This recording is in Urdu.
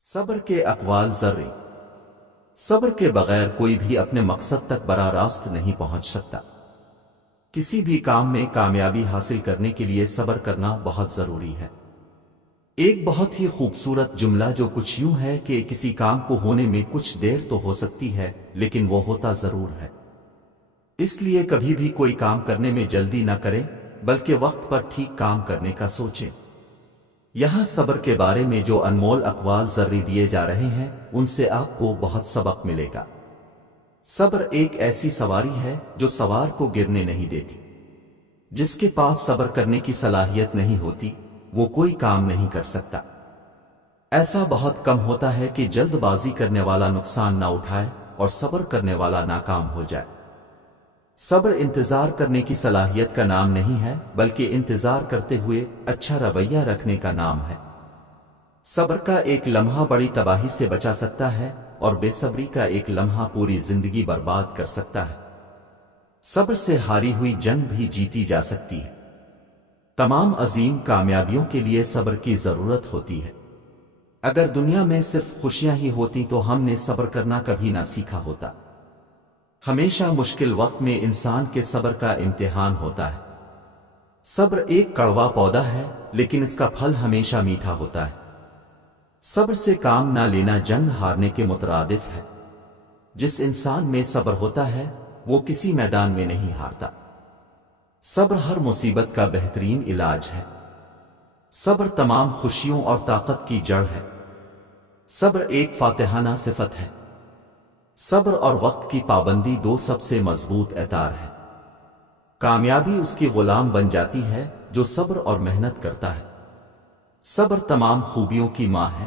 صبر کے اقوال ذرّی۔ صبر کے بغیر کوئی بھی اپنے مقصد تک براہ راست نہیں پہنچ سکتا۔ کسی بھی کام میں کامیابی حاصل کرنے کے لیے صبر کرنا بہت ضروری ہے۔ ایک بہت ہی خوبصورت جملہ جو کچھ یوں ہے کہ کسی کام کو ہونے میں کچھ دیر تو ہو سکتی ہے لیکن وہ ہوتا ضرور ہے۔ اس لیے کبھی بھی کوئی کام کرنے میں جلدی نہ کریں بلکہ وقت پر ٹھیک کام کرنے کا سوچیں۔ یہاں صبر کے بارے میں جو انمول اقوال ذرّی دیے جا رہے ہیں ان سے آپ کو بہت سبق ملے گا۔ صبر ایک ایسی سواری ہے جو سوار کو گرنے نہیں دیتی۔ جس کے پاس صبر کرنے کی صلاحیت نہیں ہوتی وہ کوئی کام نہیں کر سکتا۔ ایسا بہت کم ہوتا ہے کہ جلد بازی کرنے والا نقصان نہ اٹھائے اور صبر کرنے والا ناکام ہو جائے۔ صبر انتظار کرنے کی صلاحیت کا نام نہیں ہے بلکہ انتظار کرتے ہوئے اچھا رویہ رکھنے کا نام ہے۔ صبر کا ایک لمحہ بڑی تباہی سے بچا سکتا ہے اور بے صبری کا ایک لمحہ پوری زندگی برباد کر سکتا ہے۔ صبر سے ہاری ہوئی جنگ بھی جیتی جا سکتی ہے۔ تمام عظیم کامیابیوں کے لیے صبر کی ضرورت ہوتی ہے۔ اگر دنیا میں صرف خوشیاں ہی ہوتی تو ہم نے صبر کرنا کبھی نہ سیکھا ہوتا۔ ہمیشہ مشکل وقت میں انسان کے صبر کا امتحان ہوتا ہے۔ صبر ایک کڑوا پودا ہے لیکن اس کا پھل ہمیشہ میٹھا ہوتا ہے۔ صبر سے کام نہ لینا جنگ ہارنے کے مترادف ہے۔ جس انسان میں صبر ہوتا ہے وہ کسی میدان میں نہیں ہارتا۔ صبر ہر مصیبت کا بہترین علاج ہے۔ صبر تمام خوشیوں اور طاقت کی جڑ ہے۔ صبر ایک فاتحانہ صفت ہے۔ صبر اور وقت کی پابندی دو سب سے مضبوط اعتار ہے۔ کامیابی اس کی غلام بن جاتی ہے جو صبر اور محنت کرتا ہے۔ صبر تمام خوبیوں کی ماں ہے۔